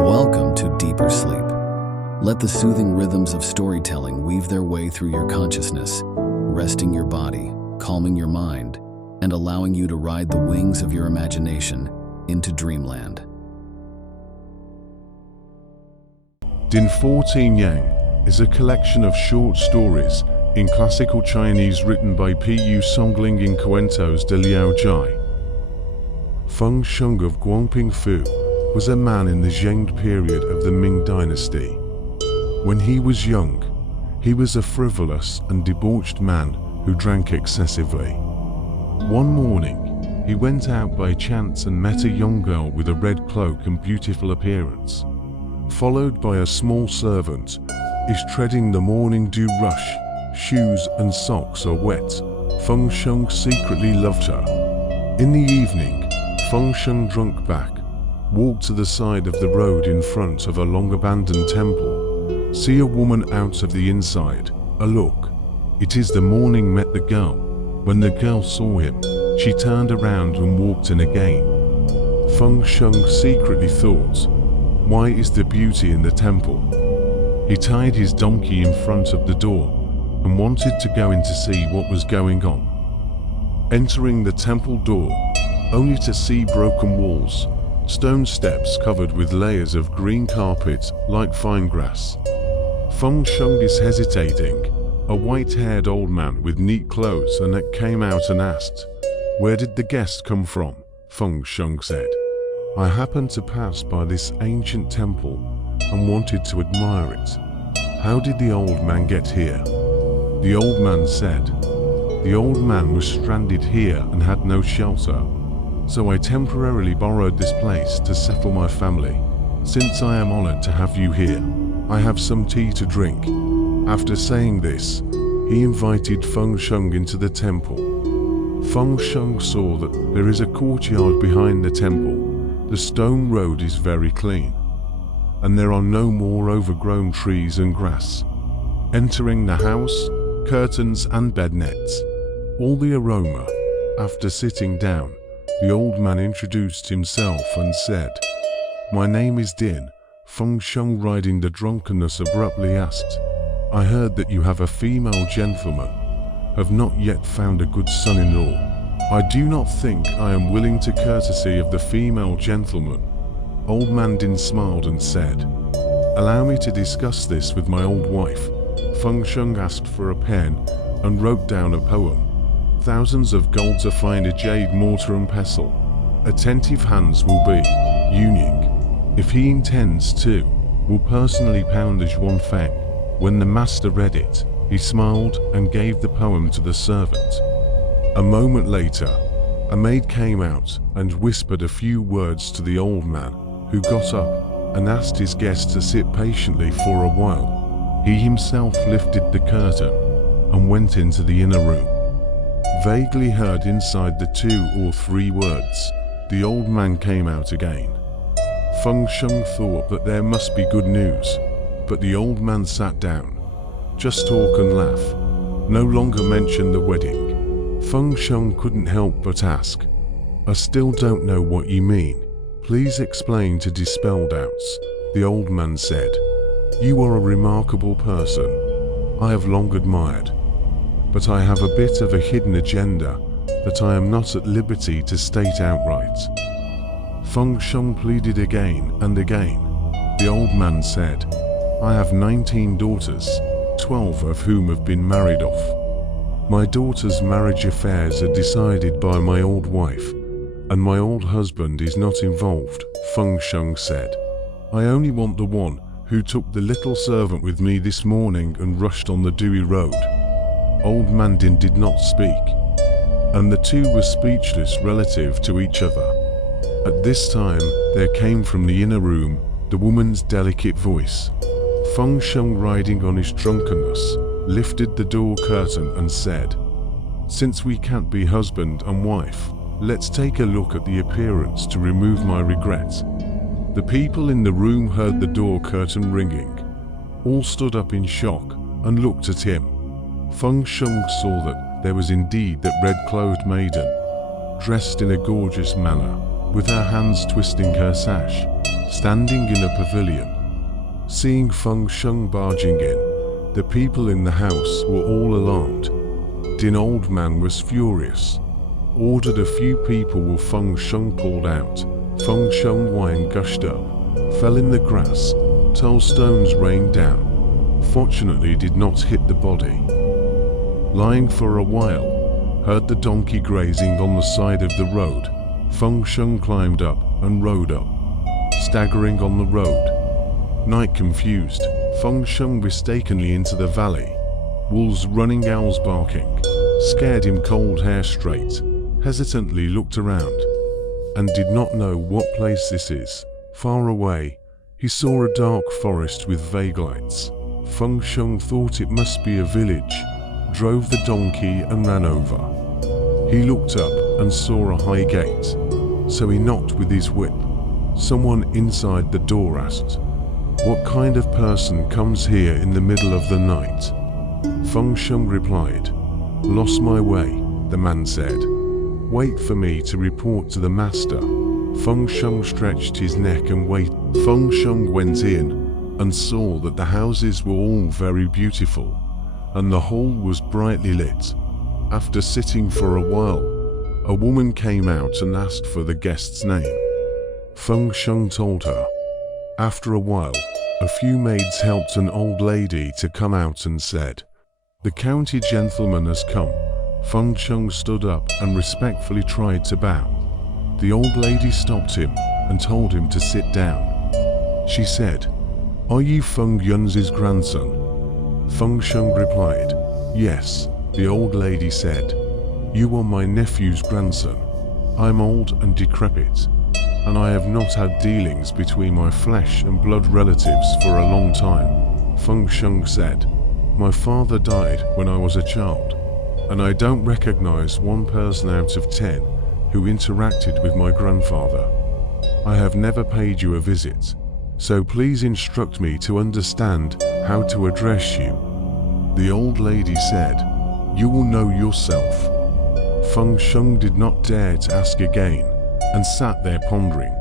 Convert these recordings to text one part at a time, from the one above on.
Welcome to deeper sleep. Let the soothing rhythms of storytelling weave their way through your consciousness, resting your body, calming your mind, and allowing you to ride the wings of your imagination into dreamland. Din 14 Niang is a collection of short stories in classical Chinese written by Pu Songling in Cuentos De Liao Zhai. Feng Sheng of Guangping Fu was a man in the Qing period of the Qing Dynasty. When he was young, he was a frivolous and debauched man who drank excessively. One morning, he went out by chance and met a young girl with a red cloak and beautiful appearance. Followed by a small servant, is treading the morning dew rush, shoes and socks are wet. Feng Sheng secretly loved her. In the evening, Feng Sheng drunk back, walked to the side of the road in front of a long-abandoned temple. See a woman out of the inside, a look. It is the morning met the girl. When the girl saw him, she turned around and walked in again. Feng Sheng secretly thought, why is the beauty in the temple? He tied his donkey in front of the door and wanted to go in to see what was going on. Entering the temple door, only to see broken walls, stone steps covered with layers of green carpet like fine grass. Feng Sheng is hesitating. A white-haired old man with neat clothes and that came out and asked, "Where did the guest come from?" Feng Sheng said, "I happened to pass by this ancient temple and wanted to admire it." "How did the old man get here?" The old man said, "The old man was stranded here and had no shelter. So I temporarily borrowed this place to settle my family. Since I am honored to have you here, I have some tea to drink." After saying this, he invited Feng Sheng into the temple. Feng Sheng saw that there is a courtyard behind the temple. The stone road is very clean, and there are no more overgrown trees and grass. Entering the house, curtains and bed nets, all the aroma. After sitting down, the old man introduced himself and said, "My name is Din." Feng Sheng, riding the drunkenness, abruptly asked, "I heard that you have a female gentleman. Have not yet found a good son-in-law. I do not think I am willing to courtesy of the female gentleman." Old man Din smiled and said, "Allow me to discuss this with my old wife." Feng Sheng asked for a pen and wrote down a poem. "Thousands of gold to find a jade mortar and pestle. Attentive hands will be Niang. If he intends to, will personally poundage one fang." When the master read it, he smiled and gave the poem to the servant. A moment later, a maid came out and whispered a few words to the old man, who got up and asked his guest to sit patiently for a while. He himself lifted the curtain and went into the inner room. Vaguely heard inside the 2 or 3 words, the old man came out again. Feng Sheng thought that there must be good news, but the old man sat down. "Just talk and laugh. No longer mention the wedding." Feng Sheng couldn't help but ask, "I still don't know what you mean. Please explain to dispel doubts." The old man said, "You are a remarkable person. I have long admired. But I have a bit of a hidden agenda that I am not at liberty to state outright." Feng Sheng pleaded again and again. The old man said, "I have 19 daughters, 12 of whom have been married off. My daughters' marriage affairs are decided by my old wife, and my old husband is not involved." Feng Sheng said, "I only want the one who took the little servant with me this morning and rushed on the dewy road." Old man Din did not speak, and the two were speechless relative to each other. At this time, there came from the inner room the woman's delicate voice. Feng Sheng, riding on his drunkenness, lifted the door curtain and said, "Since we can't be husband and wife, let's take a look at the appearance to remove my regret." The people in the room heard the door curtain ringing. All stood up in shock and looked at him. Feng Sheng saw that there was indeed that red-clothed maiden, dressed in a gorgeous manner, with her hands twisting her sash, standing in a pavilion. Seeing Feng Sheng barging in, the people in the house were all alarmed. Din old man was furious, ordered a few people while Feng Sheng pulled out. Feng Sheng wine gushed up, fell in the grass, till stones rained down, fortunately did not hit the body. Lying for a while, heard the donkey grazing on the side of the road. Feng Sheng climbed up and rode up, staggering on the road. Night confused, Feng Sheng mistakenly into the valley. Wolves running, owls barking, scared him cold hair straight, hesitantly looked around, and did not know what place this is. Far away, he saw a dark forest with vague lights. Feng Sheng thought it must be a village, drove the donkey and ran over. He looked up and saw a high gate, so he knocked with his whip. Someone inside the door asked, "What kind of person comes here in the middle of the night?" Feng Sheng replied, "Lost my way," the man said. "Wait for me to report to the master." Feng Sheng stretched his neck and waited. Feng Sheng went in and saw that the houses were all very beautiful, and the hall was brightly lit. After sitting for a while, a woman came out and asked for the guest's name. Feng Sheng told her. After a while, a few maids helped an old lady to come out and said, "The county gentleman has come." Feng Sheng stood up and respectfully tried to bow. The old lady stopped him and told him to sit down. She said, "Are you Feng Yun's grandson?" Feng Sheng replied, "Yes." The old lady said, "You are my nephew's grandson. I'm old and decrepit, and I have not had dealings between my flesh and blood relatives for a long time." Feng Sheng said, "My father died when I was a child, and I don't recognize one person out of 10 who interacted with my grandfather. I have never paid you a visit, so please instruct me to understand how to address you." The old lady said, "You will know yourself." Feng Sheng did not dare to ask again and sat there pondering.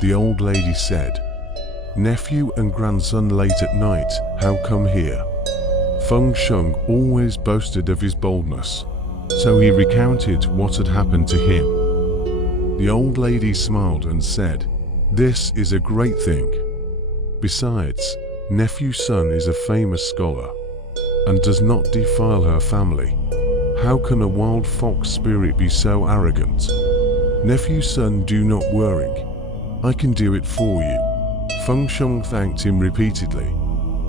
The old lady said, "Nephew and grandson late at night, how come here?" Feng Sheng always boasted of his boldness, so he recounted what had happened to him. The old lady smiled and said, "This is a great thing. Besides, nephew's son is a famous scholar and does not defile her family. How can a wild fox spirit be so arrogant? Nephew's son, do not worry. I can do it for you." Feng Sheng thanked him repeatedly.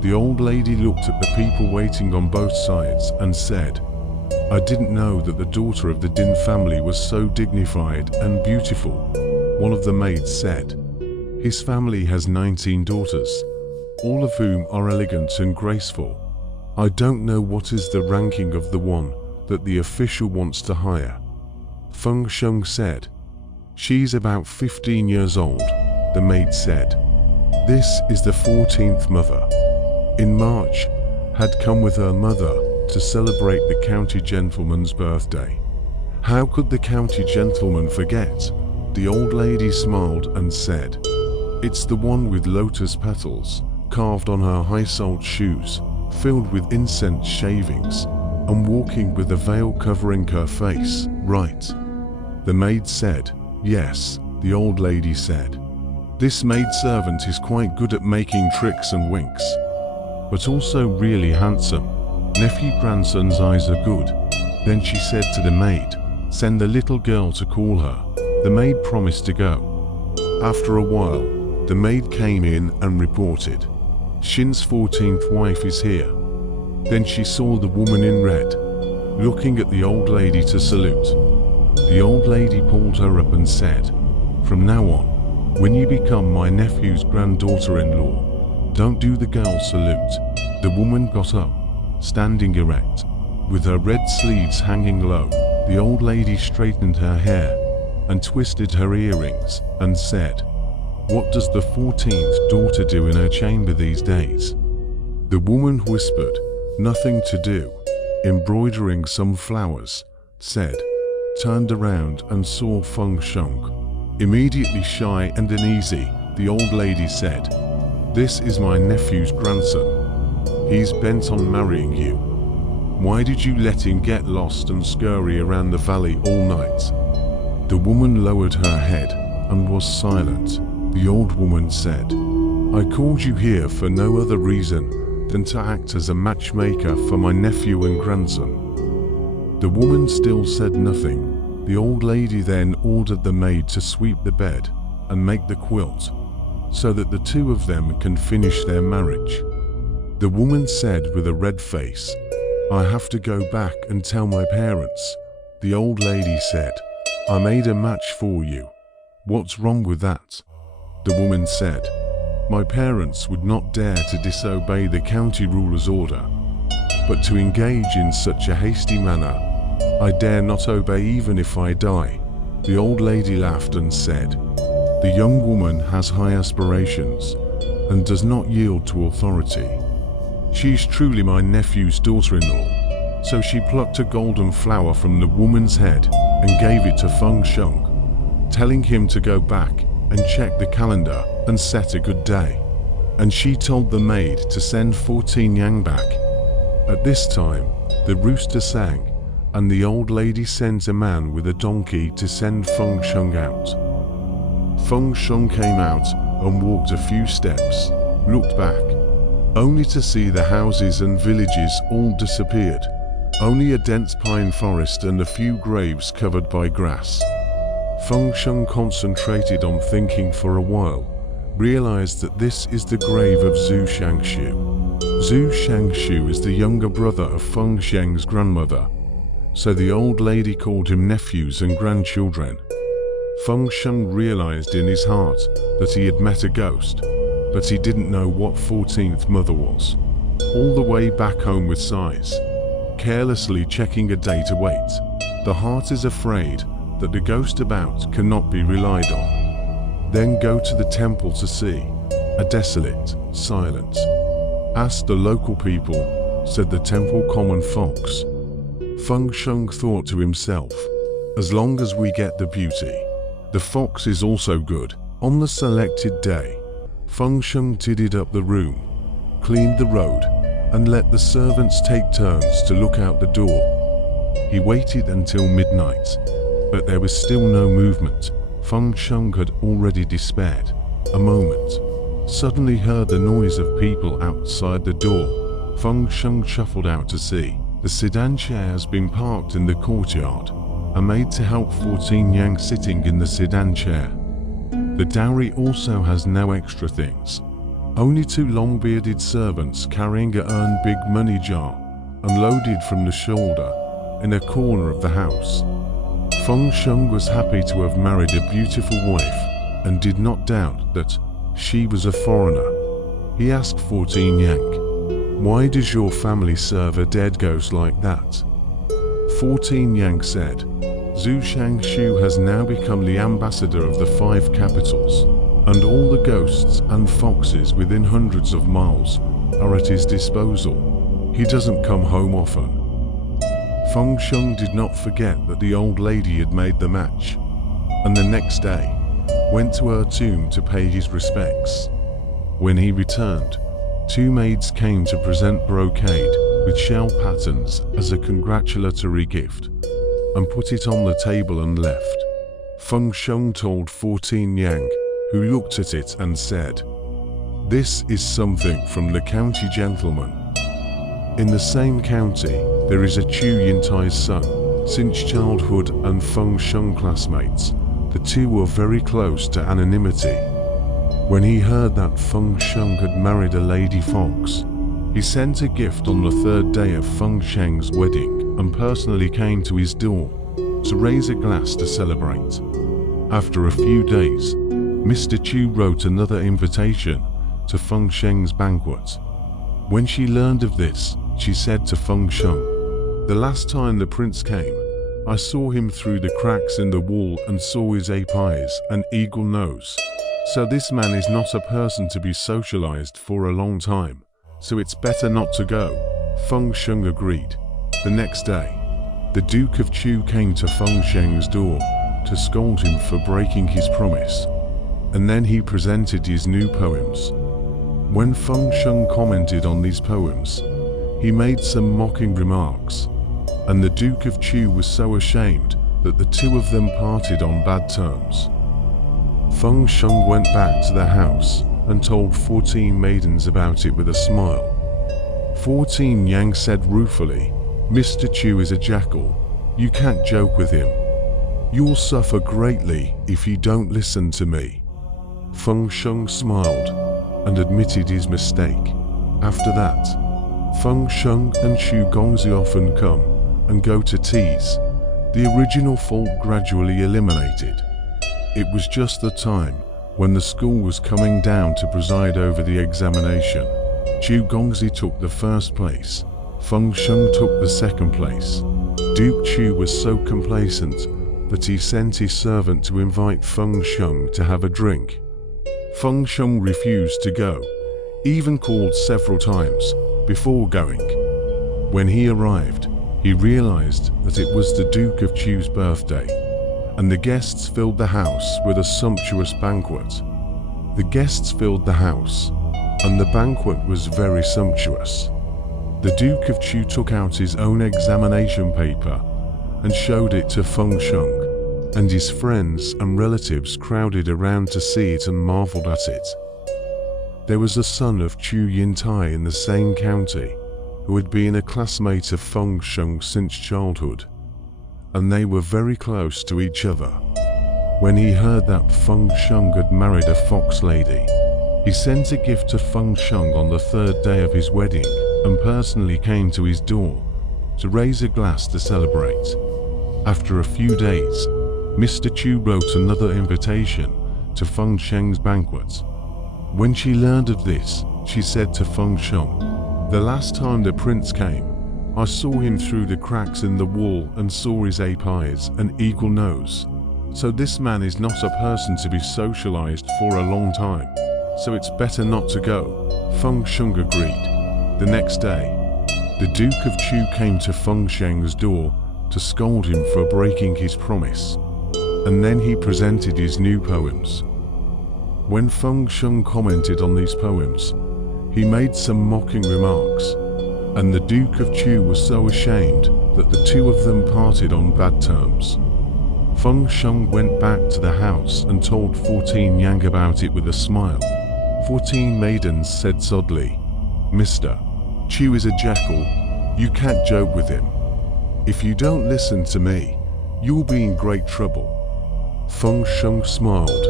The old lady looked at the people waiting on both sides and said, "I didn't know that the daughter of the Din family was so dignified and beautiful." One of the maids said, "His family has 19 daughters, all of whom are elegant and graceful. I don't know what is the ranking of the one that the official wants to hire." Feng Sheng said, "She's about 15 years old," the maid said. "This is the 14th mother. In March, had come with her mother to celebrate the county gentleman's birthday. How could the county gentleman forget?" The old lady smiled and said, "It's the one with lotus petals carved on her high-soled shoes, filled with incense shavings, and walking with a veil covering her face, right?" The maid said, "Yes," the old lady said. "This maidservant is quite good at making tricks and winks, but also really handsome. Nephew grandson's eyes are good." Then she said to the maid, "Send the little girl to call her." The maid promised to go. After a while, the maid came in and reported, "Shin's 14th wife is here." Then she saw the woman in red, looking at the old lady to salute. The old lady pulled her up and said, "From now on, when you become my nephew's granddaughter-in-law, don't do the girl salute." The woman got up, standing erect, with her red sleeves hanging low. The old lady straightened her hair and twisted her earrings and said, "What does the 14th daughter do in her chamber these days?" The woman whispered, "Nothing to do, embroidering some flowers," said, turned around and saw Feng Sheng. Immediately shy and uneasy, The old lady said, "This is my nephew's grandson. He's bent on marrying you. Why did you let him get lost and scurry around the valley all night?" The woman lowered her head and was silent. The old woman said, "I called you here for no other reason than to act as a matchmaker for my nephew and grandson." The woman still said nothing. The old lady then ordered the maid to sweep the bed and make the quilt, so that the two of them can finish their marriage. The woman said with a red face, "I have to go back and tell my parents." The old lady said, "I made a match for you. What's wrong with that?" The woman said, "My parents would not dare to disobey the county ruler's order, but to engage in such a hasty manner, I dare not obey even if I die." The old lady laughed and said, "The young woman has high aspirations and does not yield to authority. She's truly my nephew's daughter-in-law." So she plucked a golden flower from the woman's head and gave it to Feng Sheng, telling him to go back and check the calendar and set a good day. And she told the maid to send 14 Yang back. At this time, the rooster sang, and the old lady sent a man with a donkey to send Feng Sheng out. Feng Sheng came out and walked a few steps, looked back, only to see the houses and villages all disappeared. Only a dense pine forest and a few graves covered by grass. Feng Sheng concentrated on thinking for a while, realized that this is the grave of Zhu Shangshu. Zhu Shangshu is the younger brother of Feng Sheng's grandmother, so the old lady called him nephews and grandchildren. Feng Sheng realized in his heart that he had met a ghost, but he didn't know what 14th mother was. All the way back home with sighs, carelessly checking a day to wait. The heart is afraid that the ghost about cannot be relied on. Then go to the temple to see, a desolate, silent. Ask the local people, said the temple common fox. Feng Sheng thought to himself, as long as we get the beauty, the fox is also good. On the selected day, Feng Sheng tidied up the room, cleaned the road, and let the servants take turns to look out the door. He waited until midnight, but there was still no movement. Feng Sheng had already despaired. A moment, suddenly heard the noise of people outside the door. Feng Sheng shuffled out to see. The sedan chair has been parked in the courtyard. A maid to help 14 Yang sitting in the sedan chair. The dowry also has no extra things. Only 2 long-bearded servants carrying a big money jar, unloaded from the shoulder, in a corner of the house. Feng Sheng was happy to have married a beautiful wife, and did not doubt that she was a foreigner. He asked 14 Yang, "Why does your family serve a dead ghost like that?" 14 Yang said, "Zhu Shangshu has now become the ambassador of the 5 capitals, and all the ghosts and foxes within hundreds of miles are at his disposal. He doesn't come home often." Feng Sheng did not forget that the old lady had made the match, and the next day went to her tomb to pay his respects. When he returned, 2 maids came to present brocade with shell patterns as a congratulatory gift, and put it on the table and left. Feng Sheng told 14 Yang, who looked at it and said, "This is something from the county gentleman." In the same county, there is a Chu Yintai's son. Since childhood and Feng Sheng classmates, the two were very close to anonymity. When he heard that Feng Sheng had married a lady fox, he sent a gift on the 3rd day of Feng Sheng's wedding and personally came to his door to raise a glass to celebrate. After a few days, Mr. Chu wrote another invitation to Feng Sheng's banquet. When she learned of this, she said to Feng Sheng, "The last time the prince came, I saw him through the cracks in the wall and saw his ape eyes and eagle nose. So this man is not a person to be socialized for a long time, so it's better not to go." Feng Sheng agreed. The next day, the Duke of Chu came to Feng Sheng's door to scold him for breaking his promise. and then he presented his new poems. When Feng Sheng commented on these poems, he made some mocking remarks, and the Duke of Chu was so ashamed that the two of them parted on bad terms. Feng Sheng went back to the house and told 14 maidens about it with a smile. 14 Niang said ruefully, "Mr. Chu is a jackal. You can't joke with him. You'll suffer greatly if you don't listen to me." Feng Sheng smiled and admitted his mistake. After that, Feng Sheng and Xu Gongzi often come and go to teas, the original fault gradually eliminated. It was just the time when the school was coming down to preside over the examination. Xu Gongzi took the first place, Feng Sheng took the second place. Duke Chu was so complacent that he sent his servant to invite Feng Sheng to have a drink. Feng Sheng refused to go, even called several times before going. When he arrived, he realized that it was the Duke of Chu's birthday, and the guests filled the house with a sumptuous banquet. The guests filled the house, and the banquet was very sumptuous. The Duke of Chu took out his own examination paper and showed it to Feng Sheng, and his friends and relatives crowded around to see it and marveled at it. There was a son of Chu Yintai in the same county who had been a classmate of Feng Sheng since childhood, and they were very close to each other. When he heard that Feng Sheng had married a fox lady, he sent a gift to Feng Sheng on the third day of his wedding and personally came to his door to raise a glass to celebrate. After a few days, Mr. Chu wrote another invitation to Feng Sheng's banquet. When she learned of this, she said to Feng Sheng, "The last time the prince came, I saw him through the cracks in the wall and saw his ape eyes and eagle nose. So this man is not a person to be socialized for a long time, so it's better not to go." Feng Sheng agreed. The next day, the Duke of Chu came to Feng Sheng's door to scold him for breaking his promise, and then he presented his new poems. When Feng Sheng commented on these poems, he made some mocking remarks, and the Duke of Chu was so ashamed that the two of them parted on bad terms. Feng Sheng went back to the house and told 14 Niang about it with a smile. 14 maidens said sadly, "Mr. Chu is a jackal. You can't joke with him. If you don't listen to me, you'll be in great trouble." Feng Sheng smiled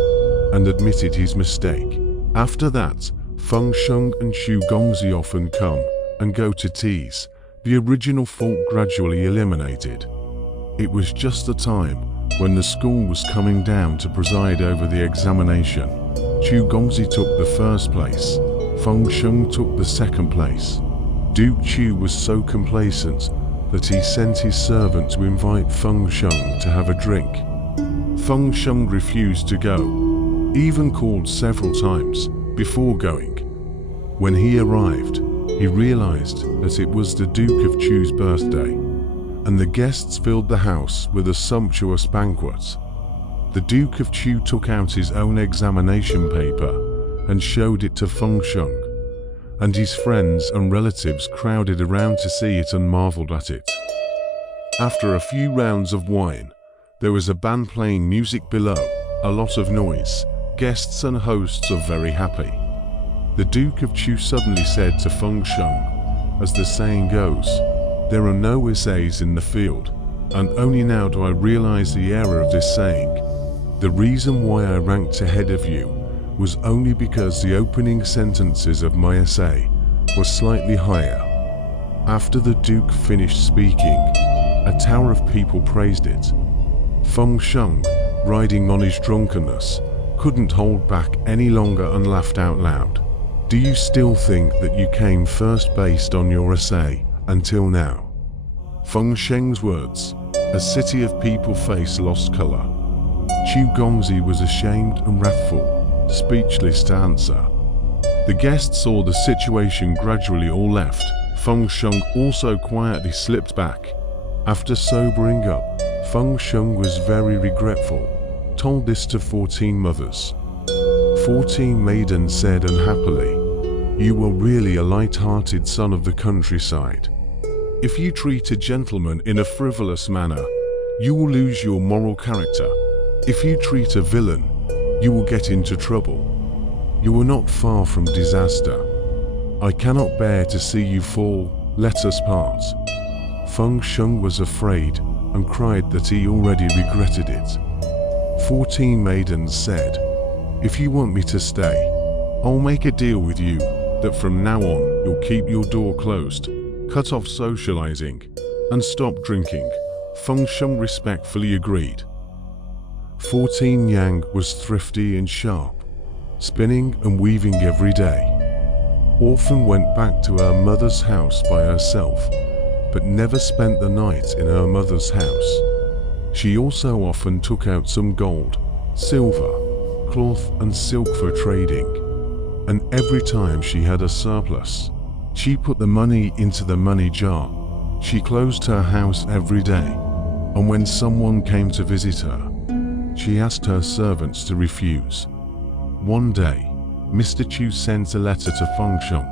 and admitted his mistake. After that, Feng Sheng and Xu Gongzi often come and go to teas, the original fault gradually eliminated. It was just the time when the school was coming down to preside over the examination. Xu Gongzi took the first place, Feng Sheng took the second place. Duke Chu was so complacent that he sent his servant to invite Feng Sheng to have a drink. Feng Sheng refused to go, even called several times before going. When he arrived, he realized that it was the Duke of Chu's birthday, and the guests filled the house with a sumptuous banquet. The Duke of Chu took out his own examination paper and showed it to Feng Sheng, and his friends and relatives crowded around to see it and marveled at it. After a few rounds of wine, there was a band playing music below, a lot of noise. Guests and hosts are very happy. The Duke of Chu suddenly said to Feng Sheng, as the saying goes, "There are no essays in the field, and only now do I realize the error of this saying. The reason why I ranked ahead of you was only because the opening sentences of my essay were slightly higher." After the Duke finished speaking, a tower of people praised it. Feng Sheng, riding on his drunkenness, couldn't hold back any longer and laughed out loud. "Do you still think that you came first based on your essay until now?" Feng Sheng's words, a city of people face lost color. Xu Gongzi was ashamed and wrathful, speechless to answer. The guests saw the situation gradually all left. Feng Sheng also quietly slipped back. After sobering up, Feng Sheng was very regretful, told this to 14 mothers. 14 maiden said unhappily, "You were really a light-hearted son of the countryside. If you treat a gentleman in a frivolous manner, you will lose your moral character. If you treat a villain, you will get into trouble. You are not far from disaster. I cannot bear to see you fall. Let us part." Feng Sheng was afraid and cried that he already regretted it. 14 maidens said, "If you want me to stay, I'll make a deal with you that from now on you'll keep your door closed, cut off socializing, and stop drinking." Feng Sheng respectfully agreed. 14 Niang was thrifty and sharp, spinning and weaving every day. Often went back to her mother's house by herself, but never spent the night in her mother's house. She also often took out some gold, silver, cloth and silk for trading, and every time she had a surplus, she put the money into the money jar. She closed her house every day, and when someone came to visit her, she asked her servants to refuse. One day, Mr. Chu sent a letter to Feng Sheng,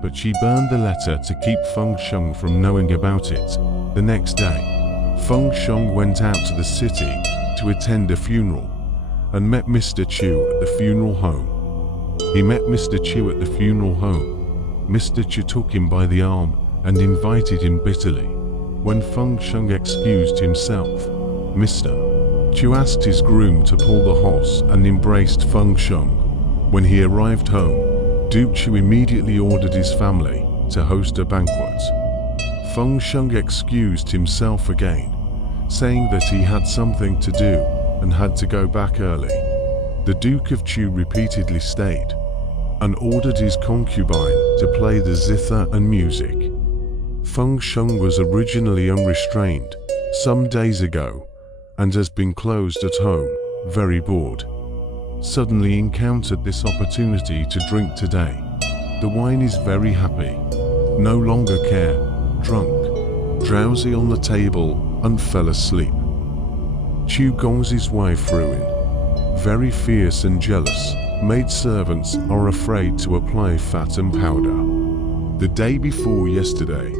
but she burned the letter to keep Feng Sheng from knowing about it. The next day, Feng Sheng went out to the city to attend a funeral and met Mr. Chu at the funeral home. He met Mr. Chu at the funeral home. Mr. Chu took him by the arm and invited him bitterly. When Feng Sheng excused himself, Mr. Chu asked his groom to pull the horse and embraced Feng Sheng. When he arrived home, Duke Chu immediately ordered his family to host a banquet. Feng Sheng excused himself again, saying that he had something to do and had to go back early. The Duke of Chu repeatedly stayed and ordered his concubine to play the zither and music. Feng Sheng was originally unrestrained some days ago and has been closed at home, very bored. Suddenly encountered this opportunity to drink today. The wine is very happy, no longer care, drunk, drowsy on the table and fell asleep. Chu Gongzi's wife Ruin, very fierce and jealous, maidservants are afraid to apply fat and powder. The day before yesterday,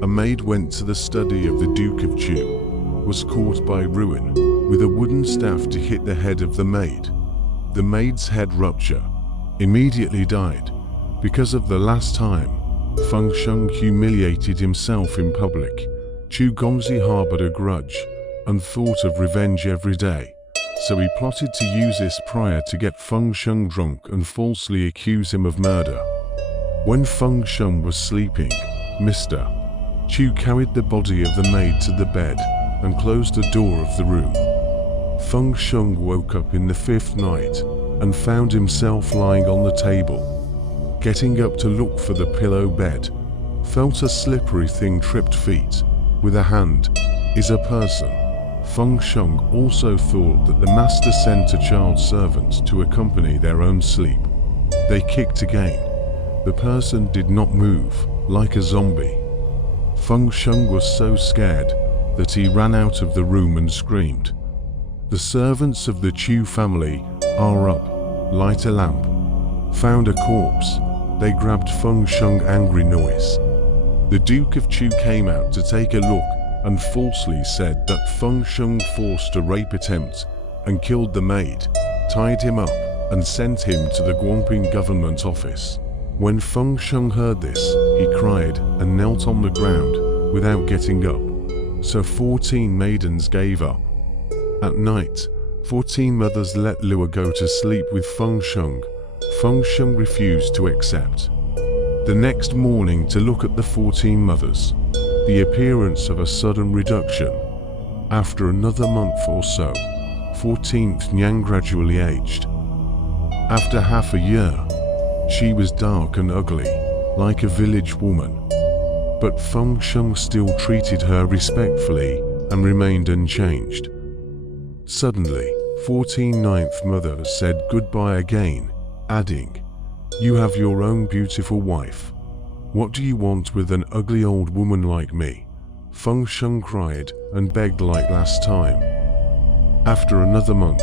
a maid went to the study of the Duke of Chu, was caught by Ruin with a wooden staff to hit the head of the maid. The maid's head rupture, immediately died. Because of the last time, Feng Sheng humiliated himself in public. Chu Gongzi harbored a grudge and thought of revenge every day, so he plotted to use this prior to get Feng Sheng drunk and falsely accuse him of murder. When Feng Sheng was sleeping, Mr. Chu carried the body of the maid to the bed and closed the door of the room. Feng Sheng woke up in the 5th night and found himself lying on the table. Getting up to look for the pillow bed, felt a slippery thing tripped feet. With a hand, is a person. Feng Sheng also thought that the master sent a child servant to accompany their own sleep. They kicked again. The person did not move, like a zombie. Feng Sheng was so scared that he ran out of the room and screamed. The servants of the Chu family are up, light a lamp. Found a corpse. They grabbed Feng Sheng angry noise. The Duke of Chu came out to take a look and falsely said that Feng Sheng forced a rape attempt and killed the maid, tied him up and sent him to the Guangping government office. When Feng Sheng heard this, he cried and knelt on the ground without getting up. So 14 maidens gave up. At night, 14 mothers let Lua go to sleep with Feng Sheng. Feng Sheng refused to accept. The next morning to look at the 14 mothers, the appearance of a sudden reduction. After another month or so, 14th Niang gradually aged. After half a year, she was dark and ugly, like a village woman. But Feng Sheng still treated her respectfully and remained unchanged. Suddenly, 14 ninth mother said goodbye again, adding, "You have your own beautiful wife. What do you want with an ugly old woman like me?" Feng Sheng cried and begged like last time. After another month,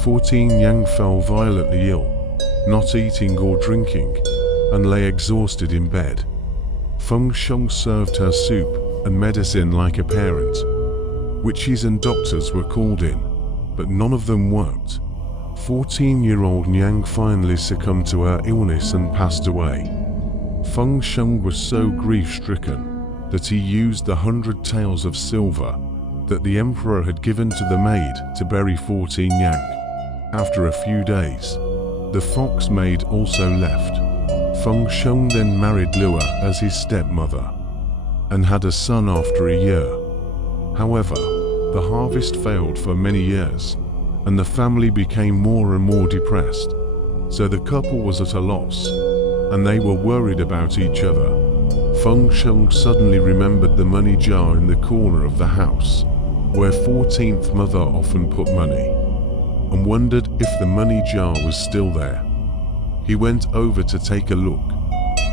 14 Yang fell violently ill. not eating or drinking, and lay exhausted in bed. Feng Sheng served her soup and medicine like a parent. Witches and doctors were called in, but none of them worked. 14-year-old Niang finally succumbed to her illness and passed away. Feng Sheng was so grief-stricken that he used the 100 taels of silver that the emperor had given to the maid to bury 14 Yang. After a few days, the fox maid also left. Feng Sheng then married Lua as his stepmother and had a son after a year. However, the harvest failed for many years, and the family became more and more depressed, so the couple was at a loss, and they were worried about each other. Feng Sheng suddenly remembered the money jar in the corner of the house, where 14th mother often put money, and wondered if the money jar was still there. He went over to take a look,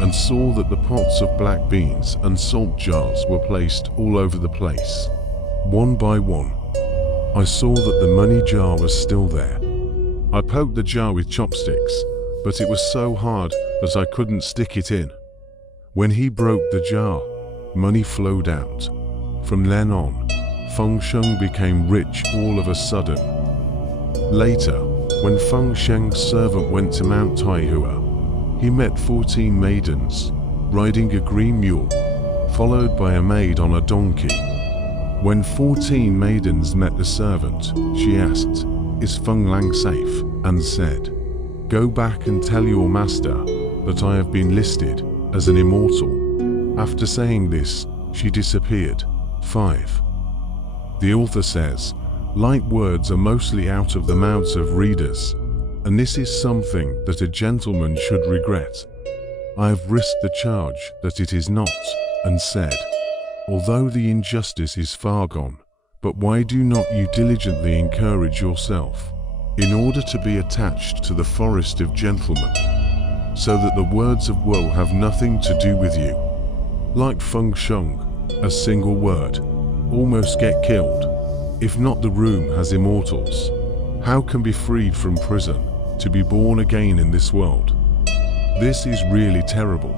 and saw that the pots of black beans and salt jars were placed all over the place. One by one, I saw that the money jar was still there. I poked the jar with chopsticks, but it was so hard that I couldn't stick it in. When he broke the jar, money flowed out. From then on, Feng Sheng became rich all of a sudden. Later, when Feng Sheng's servant went to Mount Taihua, he met 14 maidens, riding a green mule, followed by a maid on a donkey. When 14 maidens met the servant, she asked, "Is Feng Lang safe?" and said, "Go back and tell your master that I have been listed as an immortal." After saying this, she disappeared. 5. The author says, light words are mostly out of the mouths of readers, and this is something that a gentleman should regret. I have risked the charge that it is not, and said, although the injustice is far gone, but why do not you diligently encourage yourself, in order to be attached to the forest of gentlemen, so that the words of woe have nothing to do with you? Like Feng Sheng, a single word, almost get killed. If not, the room has immortals. How can be freed from prison, to be born again in this world? This is really terrible.